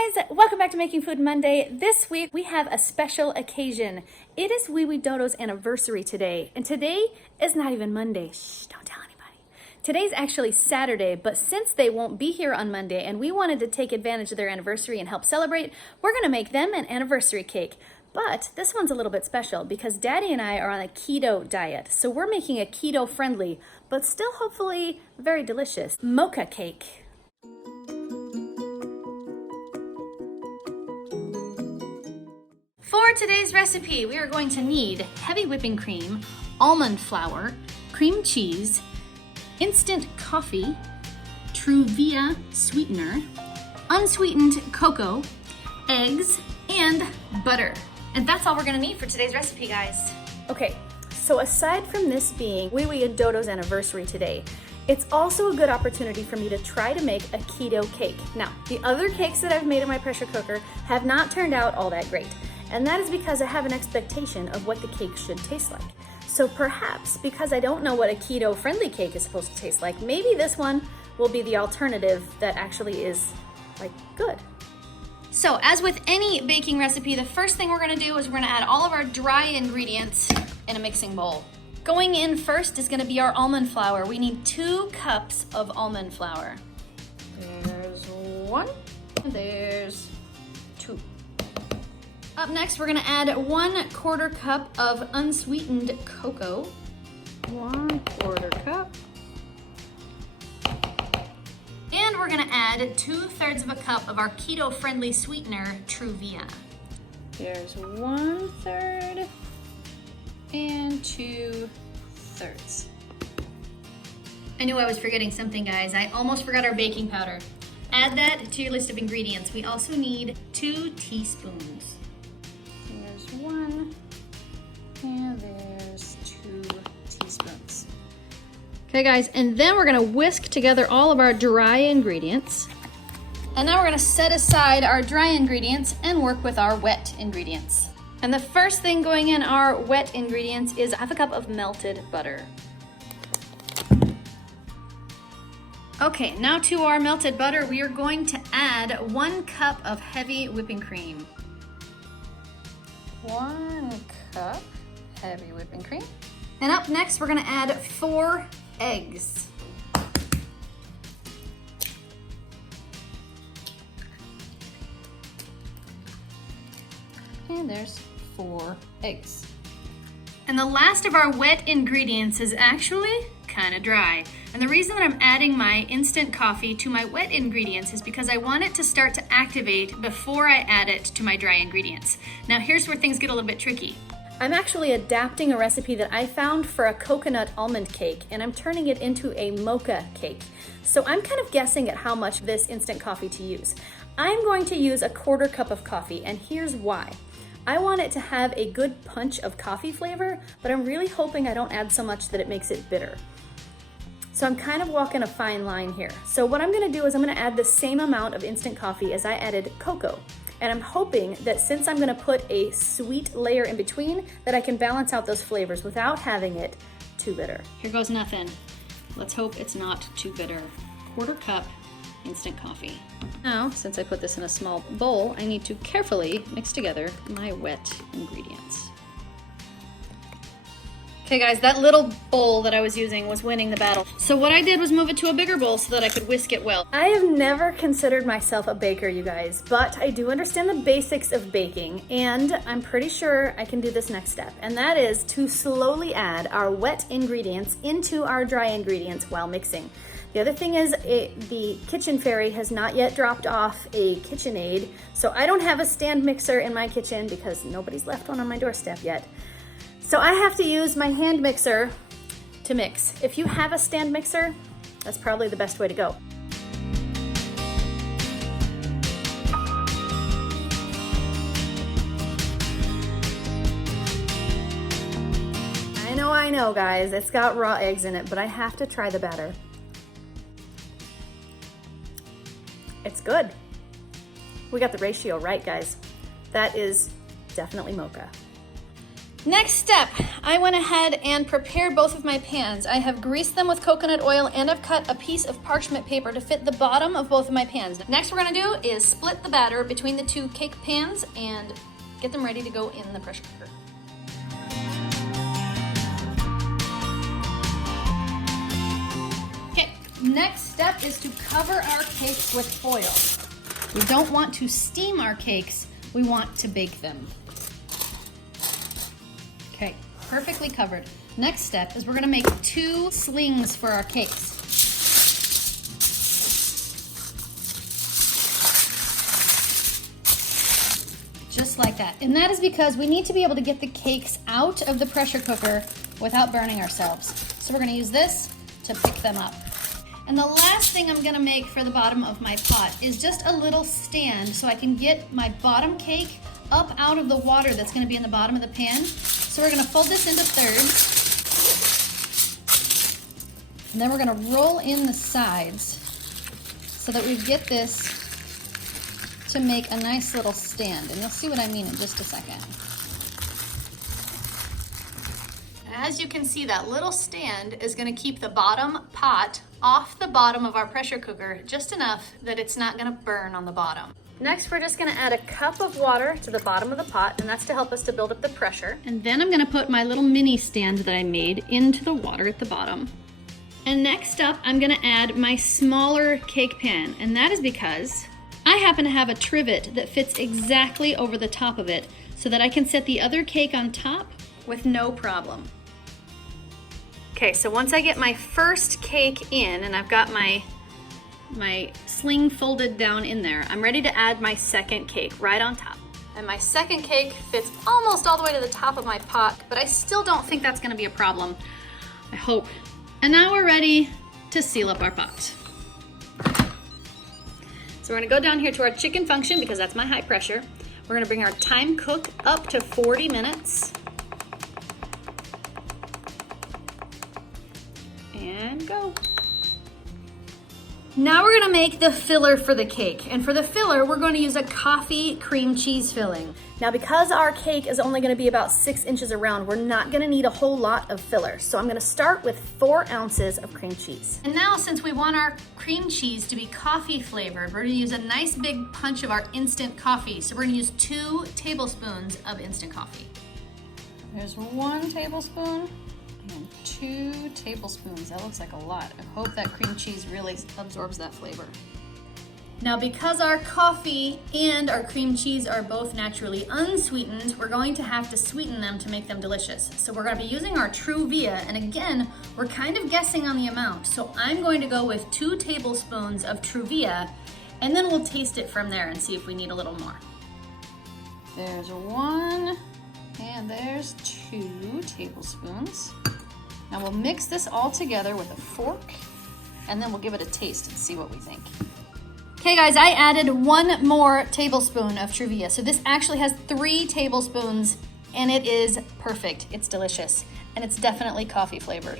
guys, welcome back to Making Food Monday. This week we have a special occasion. It is Wiwi and Dodo's anniversary today, and today is not even Monday. Shh, don't tell anybody. Today's actually Saturday, but since they won't be here on Monday and we wanted to take advantage of their anniversary and help celebrate, we're gonna make them an anniversary cake. But this one's a little bit special because Daddy and I are on a keto diet, so we're making a keto-friendly, but still hopefully very delicious mocha cake. For today's recipe, we are going to need heavy whipping cream, almond flour, cream cheese, instant coffee, truvia sweetener, unsweetened cocoa, eggs, and butter. And that's all we're gonna need for today's recipe, guys. Okay, so aside from this being Wiwi and Dodo's anniversary today, it's also a good opportunity for me to try to make a keto cake. Now, the other cakes that I've made in my pressure cooker have not turned out all that great. And that is because I have an expectation of what the cake should taste like. So perhaps because I don't know what a keto-friendly cake is supposed to taste like, maybe this one will be the alternative that actually is like good. So as with any baking recipe, the first thing we're gonna do is we're gonna add all of our dry ingredients in a mixing bowl. Going in first is gonna be our almond flour. We need 2 cups of almond flour. There's 1, there's 2. Up next, we're gonna add 1/4 cup of unsweetened cocoa. 1/4 cup. And we're gonna add 2/3 of a cup of our keto-friendly sweetener, truvia. There's 1/3 and 2/3. I knew I was forgetting something, guys. I almost forgot our baking powder. Add that to your list of ingredients. We also need 2 teaspoons. There's 1, and there's 2 teaspoons. Okay guys, and then we're gonna whisk together all of our dry ingredients. And now we're gonna set aside our dry ingredients and work with our wet ingredients. And the first thing going in our wet ingredients is 1/2 cup of melted butter. Okay, now to our melted butter, we are going to add 1 cup of heavy whipping cream. 1 cup heavy whipping cream. And up next, we're gonna add 4 eggs. And there's 4 eggs. And the last of our wet ingredients is actually kind of dry. And the reason that I'm adding my instant coffee to my wet ingredients is because I want it to start to activate before I add it to my dry ingredients. Now here's where things get a little bit tricky. I'm actually adapting a recipe that I found for a coconut almond cake, and I'm turning it into a mocha cake. So I'm kind of guessing at how much this instant coffee to use. I'm going to use 1/4 cup of coffee, and here's why. I want it to have a good punch of coffee flavor, but I'm really hoping I don't add so much that it makes it bitter. So I'm kind of walking a fine line here. So what I'm gonna do is I'm gonna add the same amount of instant coffee as I added cocoa. And I'm hoping that since I'm gonna put a sweet layer in between, that I can balance out those flavors without having it too bitter. Here goes nothing. Let's hope it's not too bitter. 1/4 cup instant coffee. Now, since I put this in a small bowl, I need to carefully mix together my wet ingredients. Okay guys, that little bowl that I was using was winning the battle. So what I did was move it to a bigger bowl so that I could whisk it well. I have never considered myself a baker, you guys, but I do understand the basics of baking, and I'm pretty sure I can do this next step, and that is to slowly add our wet ingredients into our dry ingredients while mixing. The other thing is the kitchen fairy has not yet dropped off a KitchenAid, so I don't have a stand mixer in my kitchen because nobody's left one on my doorstep yet. So I have to use my hand mixer to mix. If you have a stand mixer, that's probably the best way to go. I know guys, it's got raw eggs in it, but I have to try the batter. It's good. We got the ratio right, guys. That is definitely mocha. Next step, I went ahead and prepared both of my pans. I have greased them with coconut oil and I've cut a piece of parchment paper to fit the bottom of both of my pans. Next we're gonna do is split the batter between the two cake pans and get them ready to go in the pressure cooker. Okay, next step is to cover our cakes with foil. We don't want to steam our cakes, we want to bake them. Okay, perfectly covered. Next step is we're gonna make 2 slings for our cakes. Just like that. And that is because we need to be able to get the cakes out of the pressure cooker without burning ourselves. So we're gonna use this to pick them up. And the last thing I'm gonna make for the bottom of my pot is just a little stand so I can get my bottom cake up out of the water that's gonna be in the bottom of the pan. So we're gonna fold this into thirds. And then we're gonna roll in the sides so that we get this to make a nice little stand. And you'll see what I mean in just a second. As you can see, that little stand is gonna keep the bottom pot off the bottom of our pressure cooker just enough that it's not gonna burn on the bottom. Next, we're just gonna add a cup of water to the bottom of the pot, and that's to help us to build up the pressure. And then I'm gonna put my little mini stand that I made into the water at the bottom. And next up, I'm gonna add my smaller cake pan, and that is because I happen to have a trivet that fits exactly over the top of it so that I can set the other cake on top with no problem. Okay, so once I get my first cake in and I've got my sling folded down in there, I'm ready to add my second cake right on top. And my second cake fits almost all the way to the top of my pot, but I still don't think that's gonna be a problem. I hope. And now we're ready to seal up our pot. So we're gonna go down here to our chicken function because that's my high pressure. We're gonna bring our time cook up to 40 minutes. And go. Now we're gonna make the filler for the cake. And for the filler, we're going to use a coffee cream cheese filling. Now because our cake is only gonna be about 6 inches around, we're not gonna need a whole lot of filler. So I'm gonna start with 4 ounces of cream cheese. And now since we want our cream cheese to be coffee flavored, we're gonna use a nice big punch of our instant coffee. So we're gonna use 2 tablespoons of instant coffee. There's 1 tablespoon. And 2 tablespoons, that looks like a lot. I hope that cream cheese really absorbs that flavor. Now because our coffee and our cream cheese are both naturally unsweetened, we're going to have to sweeten them to make them delicious. So we're gonna be using our truvia, and again, we're kind of guessing on the amount. So I'm going to go with 2 tablespoons of truvia, and then we'll taste it from there and see if we need a little more. There's 1, and there's 2 tablespoons. Now we'll mix this all together with a fork, and then we'll give it a taste and see what we think. Okay guys, I added 1 more tablespoon of truvia. So this actually has 3 tablespoons, and it is perfect. It's delicious, and it's definitely coffee flavored.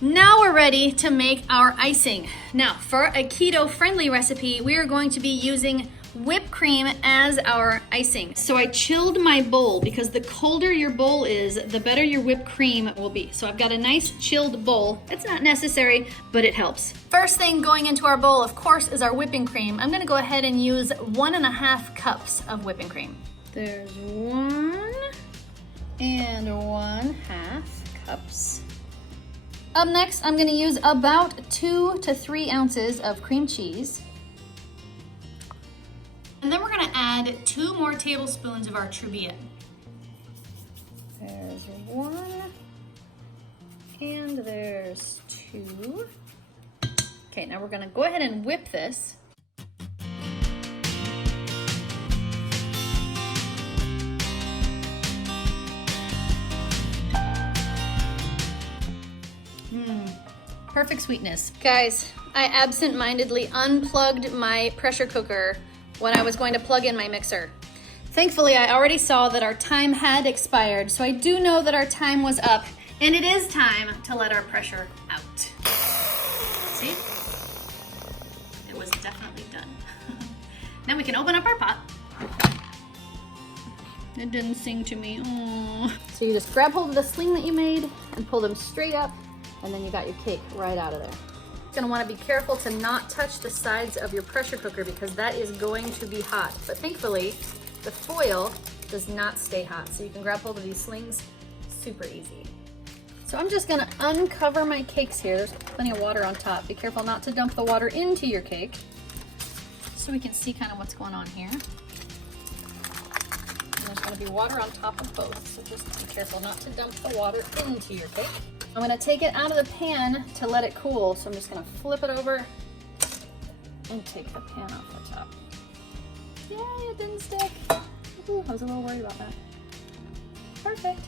Now we're ready to make our icing. Now for a keto-friendly recipe, we are going to be using whipped cream as our icing. So I chilled my bowl because the colder your bowl is, the better your whipped cream will be. So I've got a nice chilled bowl. It's not necessary, but it helps. First thing going into our bowl, of course, is our whipping cream. I'm gonna go ahead and use 1.5 cups of whipping cream. There's 1 and 1/2 cups. Up next, I'm gonna use about 2 to 3 ounces of cream cheese. And then we're gonna add 2 more tablespoons of our truvia. There's 1, and there's 2. Okay, now we're gonna go ahead and whip this. Perfect sweetness. Guys, I absent-mindedly unplugged my pressure cooker when I was going to plug in my mixer. Thankfully, I already saw that our time had expired, so I do know that our time was up, and it is time to let our pressure out. See? It was definitely done. Now we can open up our pot. It didn't sing to me. Aww. So you just grab hold of the sling that you made and pull them straight up, and then you got your cake right out of there. You're gonna wanna be careful to not touch the sides of your pressure cooker because that is going to be hot. But thankfully, the foil does not stay hot. So you can grab hold of these slings super easy. So I'm just gonna uncover my cakes here. There's plenty of water on top. Be careful not to dump the water into your cake so we can see kind of what's going on here. And there's gonna be water on top of both, so just be careful not to dump the water into your cake. I'm gonna take it out of the pan to let it cool, so I'm just gonna flip it over and take the pan off the top. Yay, it didn't stick. Ooh, I was a little worried about that. Perfect.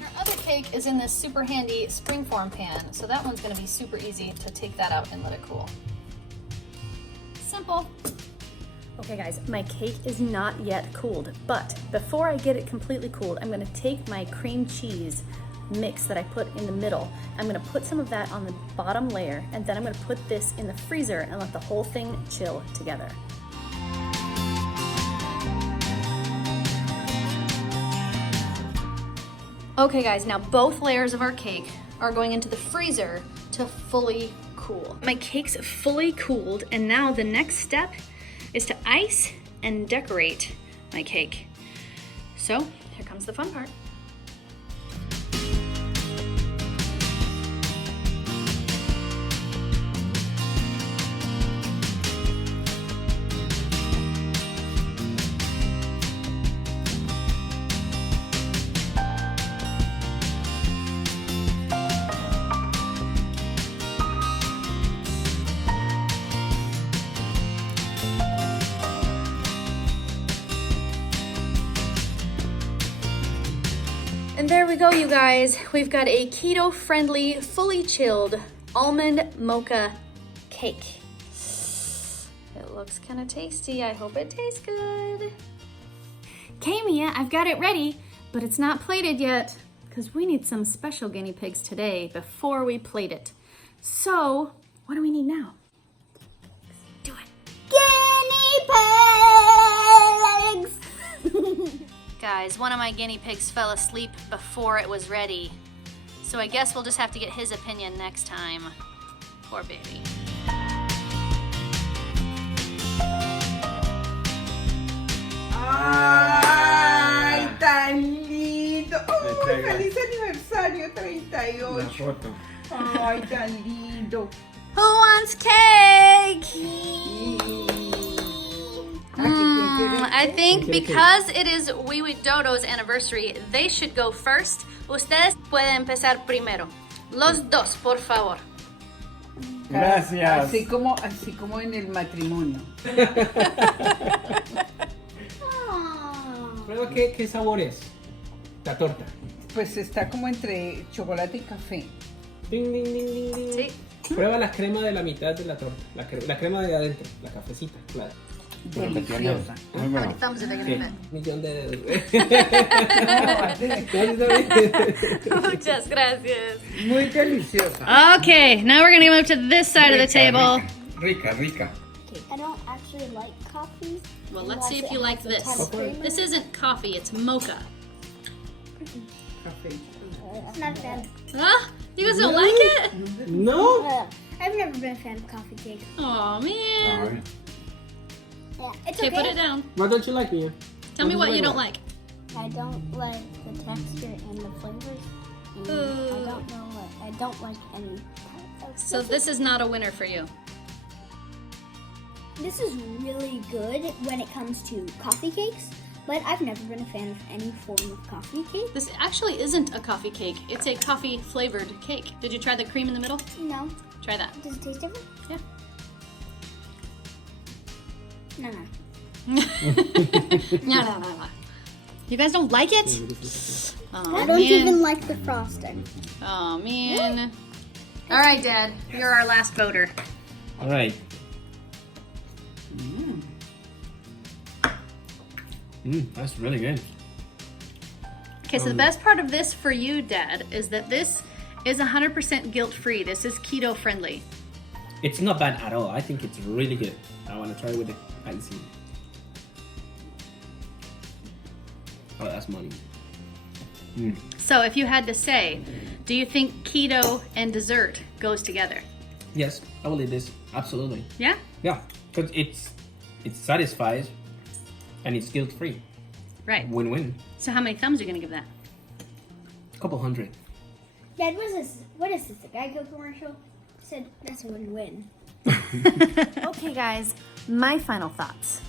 Our other cake is in this super handy springform pan, so that one's gonna be super easy to take that out and let it cool. Simple. Okay guys, my cake is not yet cooled, but before I get it completely cooled, I'm gonna take my cream cheese mix that I put in the middle. I'm gonna put some of that on the bottom layer, and then I'm gonna put this in the freezer and let the whole thing chill together. Okay guys, now both layers of our cake are going into the freezer to fully cool. My cake's fully cooled, and now the next step is to ice and decorate my cake. So here comes the fun part. And there we go, you guys. We've got a keto-friendly, fully chilled almond mocha cake. It looks kind of tasty. I hope it tastes good. Okay, Mia, I've got it ready, but it's not plated yet because we need some special guinea pigs today before we plate it. So, what do we need now? Do it. Guinea pigs! Guys, one of my guinea pigs fell asleep before it was ready. So I guess we'll just have to get his opinion next time. Poor baby. ¡Ay, tan lindo! ¡Oh, feliz aniversario 38! Una foto. ¡Ay, tan lindo! Who wants cake? I think because it is Wiwi and Dodo's anniversary, they should go first. Ustedes pueden empezar primero. Los dos, por favor. Gracias. Así como en el matrimonio. Prueba qué sabor es la torta. Pues está como entre chocolate y café. Ding, ding, ding, ding, ding. Sí. Prueba la crema de la mitad de la torta. La crema de adentro, la cafecita, claro. Deliciosa. Muy How many thumbs are they gonna Millón de Muchas gracias. Muy deliciosa. Okay, now we're gonna go up to this side of the table. Rica. I don't actually like coffee. Well, let's see if you like this. This isn't coffee, it's mocha. Café. I'm not a fan. Ah, you guys don't like it? No. I've never been a fan of coffee cake. Oh man. Yeah, it's Okay, okay. put it down. What don't you like, Mia? Tell me what you don't like. I don't like the texture and the flavors. And Ooh. I don't like any part of So this is not a winner for you. This is really good when it comes to coffee cakes, but I've never been a fan of any form of coffee cake. This actually isn't a coffee cake. It's a coffee flavored cake. Did you try the cream in the middle? No. Try that. Does it taste different? Yeah. No. No. You guys don't like it? Oh, I don't man. even like the frosting. Oh man. All right, Dad. You're our last voter. All right. That's really good. Okay, so the best part of this for you, Dad, is that this is 100% guilt-free. This is keto-friendly. It's not bad at all. I think it's really good. I want to try it with the icing. Oh, that's money. So if you had to say, do you think keto and dessert goes together? Yes, I will eat this. Absolutely. Yeah? Yeah, because it satisfies and it's guilt-free. Right. Win-win. So how many thumbs are you going to give that? A couple hundred. Dad, what is this? A Geico commercial? Said that's a win-win. Okay, guys, my final thoughts.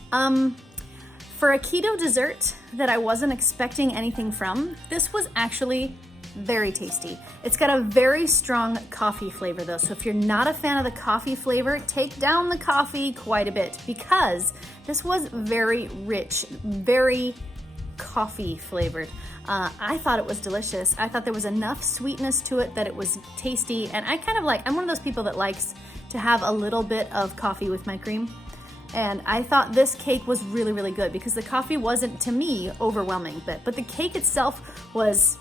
For a keto dessert that I wasn't expecting anything from, this was actually very tasty. It's got a very strong coffee flavor though, so if you're not a fan of the coffee flavor, take down the coffee quite a bit because this was very rich, very coffee flavored. I thought it was delicious. I thought there was enough sweetness to it that it was tasty, and I'm one of those people that likes to have a little bit of coffee with my cream. And I thought this cake was really, really good because the coffee wasn't, to me, overwhelming. But the cake itself was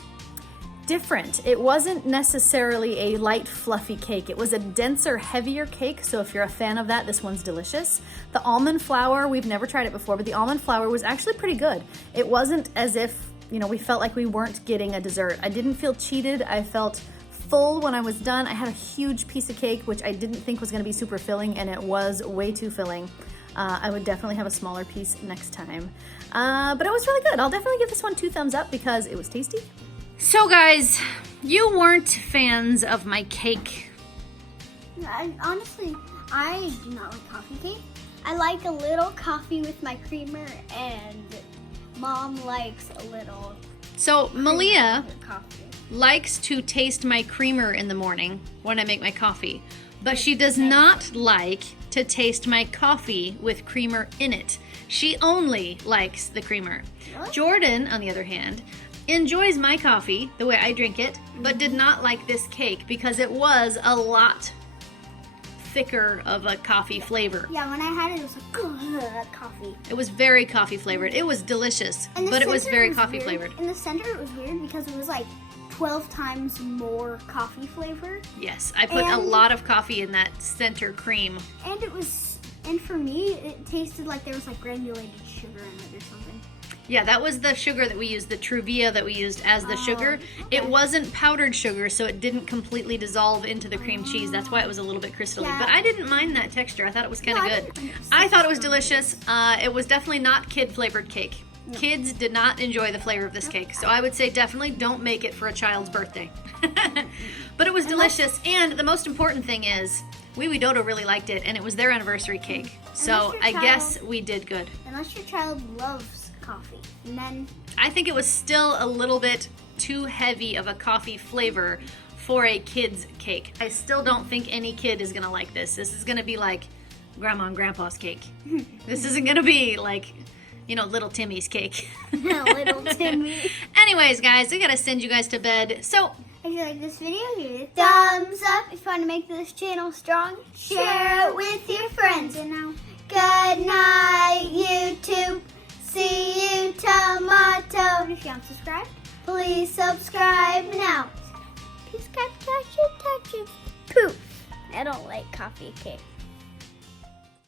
different. It wasn't necessarily a light, fluffy cake. It was a denser, heavier cake. So if you're a fan of that, this one's delicious. The almond flour, we've never tried it before, but the almond flour was actually pretty good. It wasn't as if, we felt like we weren't getting a dessert. I didn't feel cheated. I felt full when I was done. I had a huge piece of cake, which I didn't think was gonna be super filling, and it was way too filling. I would definitely have a smaller piece next time. But it was really good. I'll definitely give this one 2 thumbs up because it was tasty. So guys, you weren't fans of my cake. Honestly, I do not like coffee cake. I like a little coffee with my creamer, and Mom likes a little So Malia coffee. likes to taste my creamer in the morning when I make my coffee, but she does not like to taste my coffee with creamer in it. She only likes the creamer. Really? Jordan, on the other hand, enjoys my coffee the way I drink it, but did not like this cake because it was a lot thicker of a coffee flavor. Yeah, when I had it, it was like coffee. It was very coffee flavored. It was delicious, but it was very coffee flavored. In the center, it was weird because it was like 12 times more coffee flavor. Yes, I put a lot of coffee in that center cream. And for me, it tasted like there was like granulated sugar in it or something. Yeah, that was the sugar that we used, the truvia that we used as the sugar. Okay. It wasn't powdered sugar, so it didn't completely dissolve into the cream cheese. That's why it was a little bit crystally. Yeah. But I didn't mind that texture. I thought it was kind of No, I good. didn't. I thought it was delicious. It was definitely not kid-flavored cake. No. Kids did not enjoy the flavor of this cake, so I would say definitely don't make it for a child's birthday. But it was delicious, and the most important thing is, Wiwi Dodo really liked it, and it was their anniversary cake. So I guess we did good. Unless your child loves coffee, and then I think it was still a little bit too heavy of a coffee flavor for a kid's cake. I still don't think any kid is gonna like this. This is gonna be like Grandma and Grandpa's cake. This isn't gonna be like, little Timmy's cake. little Timmy. Anyways, guys, I gotta send you guys to bed. So, If you like this video, give it a thumbs up. If you want to make this channel strong, share it with your friends. And now, good night, YouTube. See you tomorrow. And if you haven't subscribed, please subscribe now. Subscribe, touch it. Poof. I don't like coffee cake.